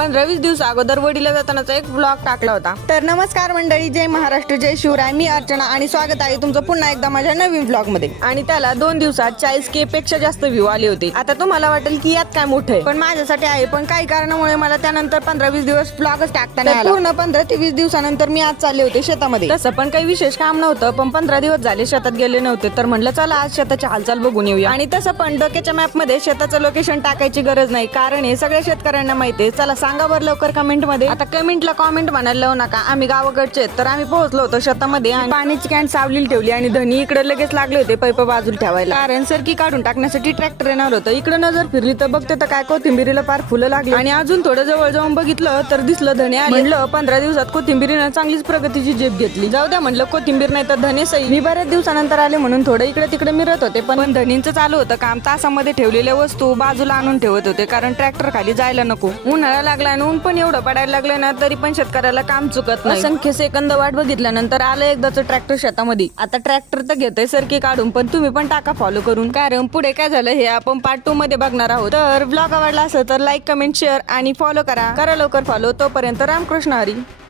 15-20 दिवस अगोदर वडीला जातानाचा एक व्लॉग टाकला होता। तर नमस्कार मंडळी, जय महाराष्ट्र, जय शिवराय। मी अर्चना आणि स्वागत आहे तुमचं पुन्हा एकदा माझ्या नवीन व्लॉग मध्ये। आणि त्याला 2 दिवसात 40K पेक्षा जास्त व्ह्यू आले होते। आता तुम्हाला वाटेल की यात काय मोठं आहे, पण माझ्यासाठी आहे, पण काही कारणामुळे मला त्यानंतर 15-20 दिवस व्लॉगच टाकता नाही आला। पूर्ण 15 ते 20 दिवसानंतर मी आज चालले होते शेतामध्ये। तसं पण काही विशेष काम नव्हतं, पण 15 दिवस झाले शेतात गेले नव्हते, तर म्हणलं चला आज शेताची हालचाल बघून येऊया। आणि तसं पण डोक्याच्या मॅप मध्ये शेताचं लोकेशन टाकायची गरज नाही, कारण हे सगळ्या शेतकऱ्यांना माहिती आहे। चला सांगा बरं लवकर कमेंट मध्ये। आता कमेंटला कमेंट म्हणायला लावू नका, आम्ही गावाकडचे तर आम्ही पोहोचलो होतो शेतामध्ये आणि पाण्याची कॅन सावलीला ठेवली आणि धनी इकडे लगेच लागले होते पैप बाजूला ठेवायला, कारण सरकी काढून टाकण्यासाठी ट्रॅक्टर येणार होतं। इकडे नजर फिरली तर बघते तर काय कोथिंबीरीला पार फुलं लागली आणि अजून थोडं जवळ जाऊन बघितलं तर दिसलं धने आले। म्हणलं 15 दिवसात कोथिंबीरीनं चांगलीच प्रगतीची झेप घेतली। जाऊ द्या म्हणलं कोथिंबीर नाही तर धने सही। मी बऱ्याच दिवसानंतर आले म्हणून थोडं इकडे तिकडे मिरत होते, पण धनींचं चालू होतं काम। तासामध्ये ठेवलेल्या वस्तू बाजूला आणून ठेवत होते, कारण ट्रॅक्टर खाली जायला नको। उन्हाळा लागला आणि ऊन पण एवढं पडायला लागलं ना, तरी पण शेतकऱ्याला काम चुकत नाही। असंख्य सेकंद वाट बघितल्यानंतर आलं एकदाच ट्रॅक्टर शेतामध्ये। आता ट्रॅक्टर तर घेतोय सरकी काढून, पण तुम्ही पण टाका फॉलो करून, कारण पुढे काय झालं हे आपण पार्ट 2 मध्ये बघणार आहोत। तर ब्लॉग आवडला असेल तर लाईक, कमेंट, शेअर आणि फॉलो करा लवकर फॉलो। तोपर्यंत रामकृष्ण हरी।